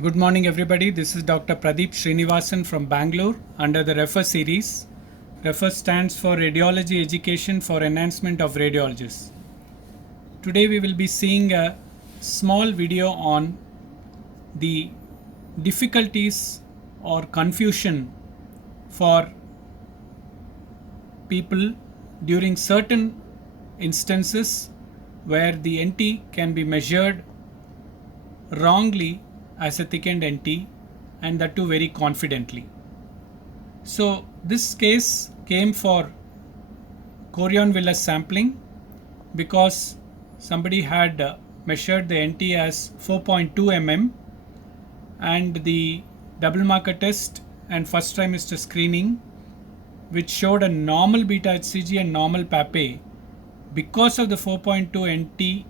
Good morning, everybody. This is Dr. Pradeep Srinivasan from Bangalore under the REFER series. REFER stands for Radiology Education for Enhancement of Radiologists. Today we will be seeing a small video on the difficulties or confusion for people during certain instances where the NT can be measured wrongly as a thickened NT, and that too very confidently. So this case came for Coriolan-Willis sampling because somebody had measured the NT as 4.2 mm, and the double marker test and first trimester screening, which showed a normal beta HCG and normal PAPE, because of the 4.2 NT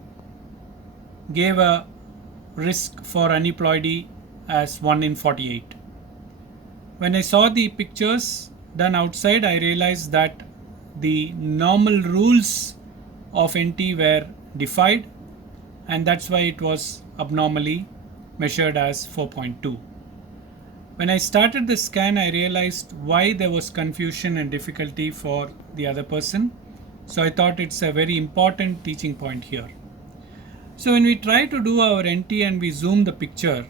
gave a risk for aneuploidy as 1 in 48. When I saw the pictures done outside, I realized that the normal rules of NT were defied, and that's why it was abnormally measured as 4.2. When I started the scan, I realized why there was confusion and difficulty for the other person. So I thought it's a very important teaching point here. So when we try to do our NT and we zoom the picture,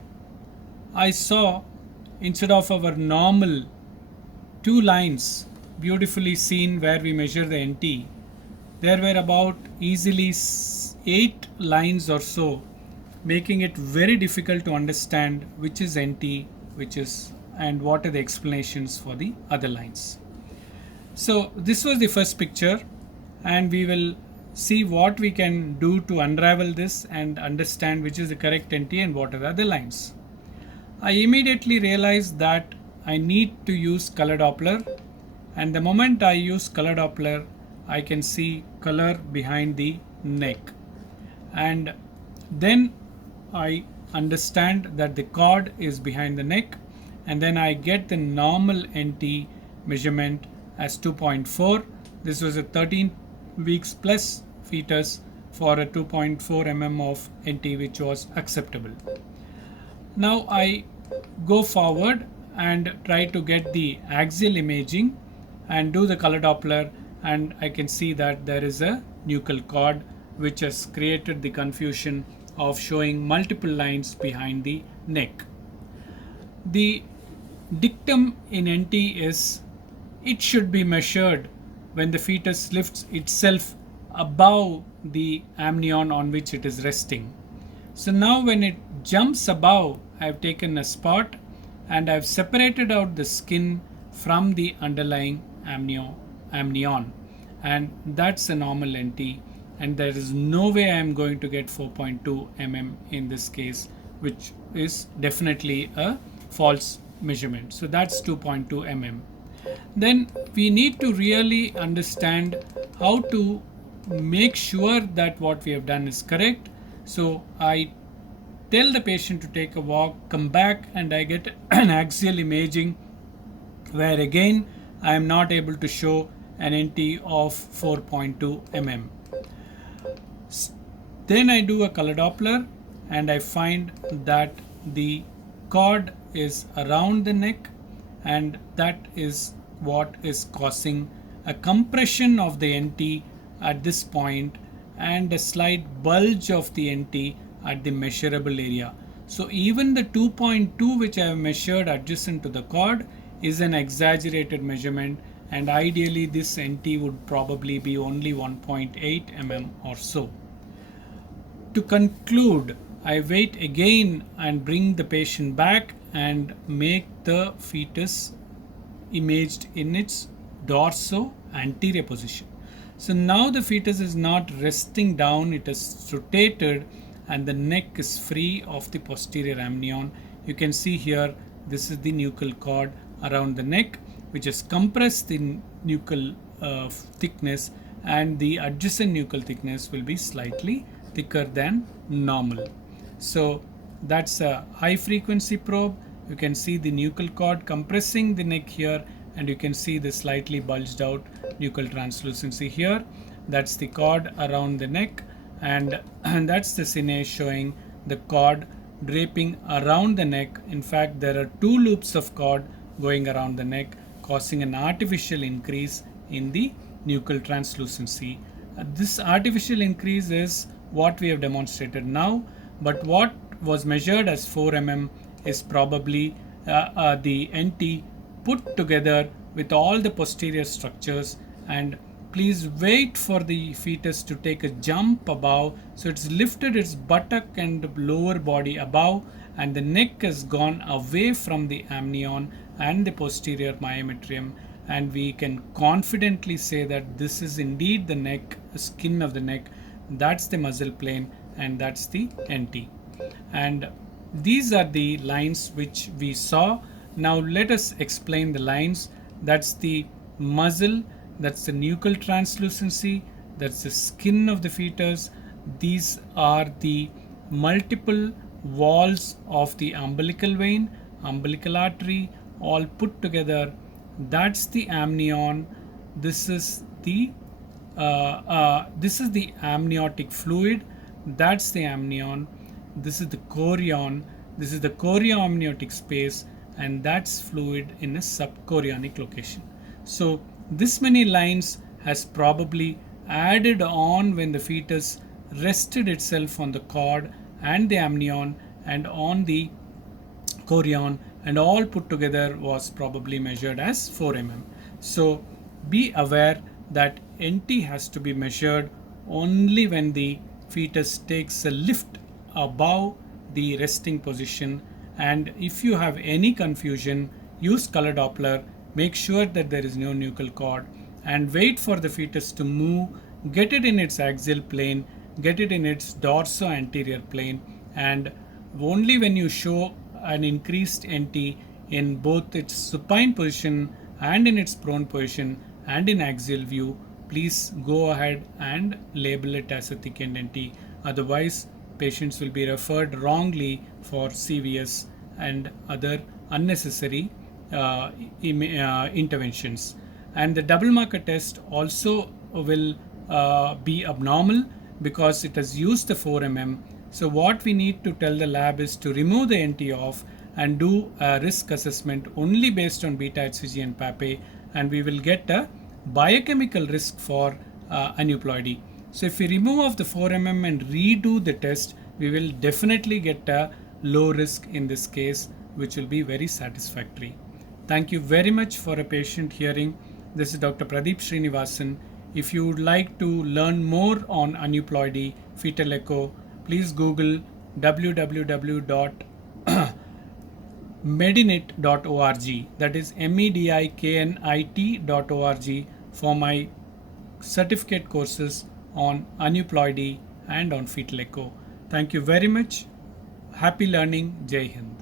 I saw instead of our normal 2 lines beautifully seen where we measure the NT, there were about easily 8 lines or so, making it very difficult to understand which is NT, which is, and what are the explanations for the other lines. So this was the first picture, and we will see what we can do to unravel this and understand which is the correct NT and what are the other lines. I immediately realized that I need to use color Doppler, and the moment I use color Doppler, I can see color behind the neck, and then I understand that the cord is behind the neck, and then I get the normal NT measurement as 2.4. This was a 13 weeks plus fetus for a 2.4 mm of NT, which was acceptable. Now I go forward and try to get the axial imaging and do the color Doppler, and I can see that there is a nuchal cord, which has created the confusion of showing multiple lines behind the neck. The dictum in NT is it should be measured when the fetus lifts itself above the amnion on which it is resting. So now when it jumps above, I have taken a spot and I have separated out the skin from the underlying amnion, and that's a normal NT, and there is no way I am going to get 4.2 mm in this case, which is definitely a false measurement. So that's 2.2 mm. Then we need to really understand how to make sure that what we have done is correct. So I tell the patient to take a walk, come back, and I get an axial imaging where again I am not able to show an NT of 4.2 mm. Then I do a color Doppler and I find that the cord is around the neck, and that is what is causing a compression of the NT at this point and a slight bulge of the NT at the measurable area. So even the 2.2 which I have measured adjacent to the cord is an exaggerated measurement, and ideally this NT would probably be only 1.8 mm or so. To conclude, I wait again and bring the patient back and make the fetus imaged in its dorso-anterior position. So now the fetus is not resting down, it is rotated, and the neck is free of the posterior amnion. You can see here, this is the nuchal cord around the neck, which has compressed the nuchal thickness, and the adjacent nuchal thickness will be slightly thicker than normal. So that's a high frequency probe. You can see the nuchal cord compressing the neck here, and you can see the slightly bulged out nuchal translucency here. That's the cord around the neck, and that's the cine showing the cord draping around the neck. In fact, there are 2 loops of cord going around the neck, causing an artificial increase in the nuchal translucency. This artificial increase is what we have demonstrated now, but what was measured as 4 mm is probably the NT put together with all the posterior structures. And please wait for the fetus to take a jump above. So it's lifted its buttock and lower body above, and the neck has gone away from the amnion and the posterior myometrium, and we can confidently say that this is indeed the neck, the skin of the neck. That's the muscle plane, and that's the NT. And these are the lines which we saw. Now let us explain the lines. That's the muzzle, that's the nuchal translucency, that's the skin of the fetus. These are the multiple walls of the umbilical vein, umbilical artery, all put together. That's the amnion. This is the amniotic fluid. That's the amnion. This is the chorion. This is the chorioamniotic space, and that's fluid in a subchorionic location. So this many lines has probably added on when the fetus rested itself on the cord and the amnion and on the chorion, and all put together was probably measured as 4 mm. So be aware that NT has to be measured only when the fetus takes a lift above the resting position. And if you have any confusion, use color Doppler, make sure that there is no nuchal cord, and wait for the fetus to move, get it in its axial plane, get it in its dorso-anterior plane, and only when you show an increased NT in both its supine position and in its prone position and in axial view, please go ahead and label it as a thickened NT. Otherwise, patients will be referred wrongly for CVS and other unnecessary interventions. And the double marker test also will be abnormal because it has used the 4 mm. So what we need to tell the lab is to remove the NT off and do a risk assessment only based on beta HCG and PAPE, and we will get a biochemical risk for aneuploidy. So if we remove off the 4 mm and redo the test, we will definitely get a low risk in this case, which will be very satisfactory. Thank you very much for a patient hearing. This is Dr. Pradeep Srinivasan. If you would like to learn more on aneuploidy, fetal echo, please Google www.medinit.org, that is mediknit.org, for my certificate courses on aneuploidy and on fetal echo. Thank you very much. Happy learning. Jai Hind.